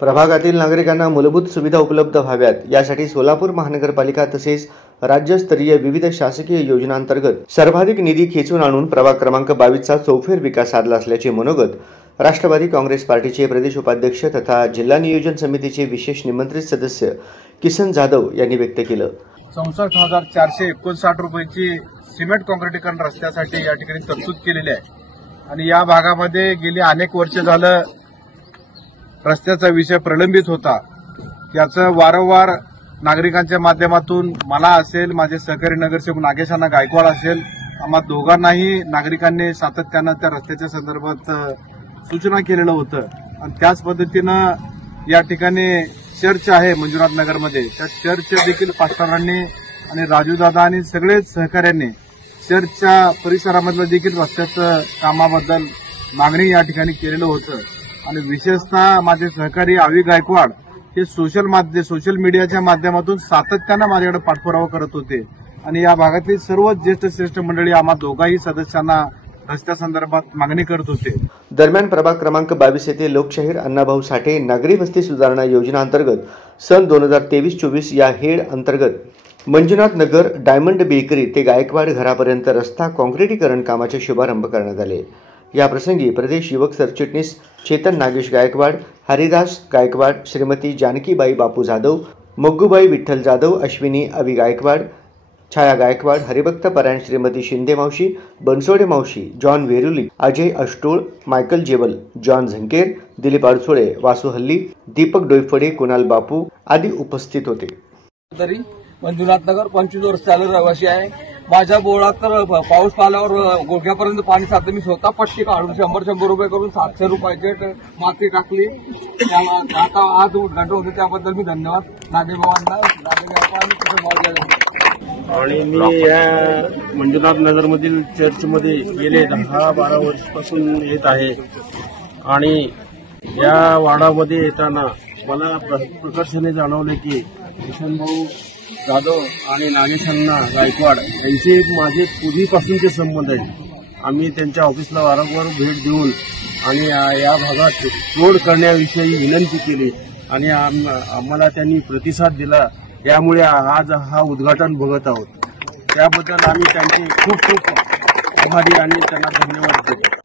प्रभागातील नागरिकांना मूलभूत सुविधा उपलब्ध व्हाव्यात यासाठी सोलापूर महानगरपालिका तसेच राज्यस्तरीय विविध शासकीय योजनांतर्गत सर्वाधिक निधी खेचून आणून प्रभाग क्रमांक 22चा चौफेर विकास साधला असल्याचे मनोगत राष्ट्रवादी काँग्रेस पार्टीचे प्रदेश उपाध्यक्ष तथा जिल्हा नियोजन समितीचे विशेष निमंत्रित सदस्य किसन जाधव यांनी व्यक्त केलं। 64,459 रुपयाची सिमेंट काँक्रिटीकरण रस्त्यासाठी या ठिकाणी तरतूद केलेली आहे आणि या भागामध्ये गेली अनेक वर्ष झालं रस्त्याचा विषय प्रलंबित होता। त्याचं वारंवार नागरिकांच्या माध्यमातून मला असेल, माझे सहकारी नगरसेवक नागेशांना गायकवाड असेल, आम्हा दोघांनाही नागरिकांनी सातत्यानं त्या रस्त्याच्या संदर्भात सूचना केलेलं होतं आणि त्याच पद्धतीनं या ठिकाणी चर्च आहे मंजुनाथ नगरमध्ये, त्या चर्च देखील पास्टरांनी आणि राजूदादा आणि सगळेच सहकाऱ्यांनी चर्चच्या परिसरामधलं देखील रस्त्याचं कामाबद्दल मागणी या ठिकाणी केलेलं होतं आणि विशेषतः माझे सहकारी आवी गायकवाड हे सोशल मीडियाच्या माध्यमातून सातत्यानं माझ्याकडे पाठपुरावा करत होते आणि या भागातील सर्व ज्येष्ठ श्रेष्ठ मंडळी आम्हा दोघाही सदस्यांना रस्त्यासंदर्भात मागणी करत होते। दरम्यान प्रभाग क्रमांक 22 येथे लोकशाहीर अण्णाभाऊ साठे नागरी वस्ती सुधारणा योजना अंतर्गत सन 2023-24 या हेड अंतर्गत मंजुनाथ नगर डायमंड बेकरी ते गायकवाड घरापर्यंत रस्ता काँक्रिटीकरण कामाचे शुभारंभ करण्यात आले। या प्रसंगी प्रदेश युवक सरचिटणीस चेतन नागेश गायकवाड, हरिदास गायकवाड, श्रीमती जानकीबाई बापू जाधव, मग्गूबाई विठ्ठल जाधव, अश्विनी अवी गायकवाड, छाया गायकवाड, हरिभक्त परायण श्रीमती शिंदे मावशी, बनसोडे मावशी, जॉन वेरुली, अजय अष्टोळ, मायकल जेवल, जॉन झंकेर, दिलीप अडसोळे, वासू हल्ली, दीपक डोईफडे, कुणाल बापू आदी उपस्थित होते। तरी मंजुनाथ नगर 25 वर्षाला रहिवासी आहे। माझ्या बोळात तर पाऊस आल्यावर गोग्यापर्यंत पाणी साधलं। मी स्वतः पट्टी काढून 100 रुपये करून 700 रुपयाचे माती टाकली। आता आज उद्घाटन होते त्याबद्दल मी धन्यवाद नागेभावांना आणि मी या मंजुनाथ नगरमधील चर्चमध्ये गेले 10-12 वर्षापासून येत आहे आणि या वाडामध्ये येताना मला प्रकर्षाने जाणवले की किशनभाऊ जाधव आणि नागेशांना गायकवाड यांचे माझे पूर्वीपासूनचे संबंध आहेत। आम्ही त्यांच्या ऑफिसला वारंवार भेट देऊन आणि या भागात रोड करण्याविषयी विनंती केली आणि आम्हाला त्यांनी प्रतिसाद दिला। त्यामुळे आज हा उद्घाटन बघत आहोत। त्याबद्दल आम्ही त्यांचे खूप खूप आभारी आणि त्यांना धन्यवाद देतो।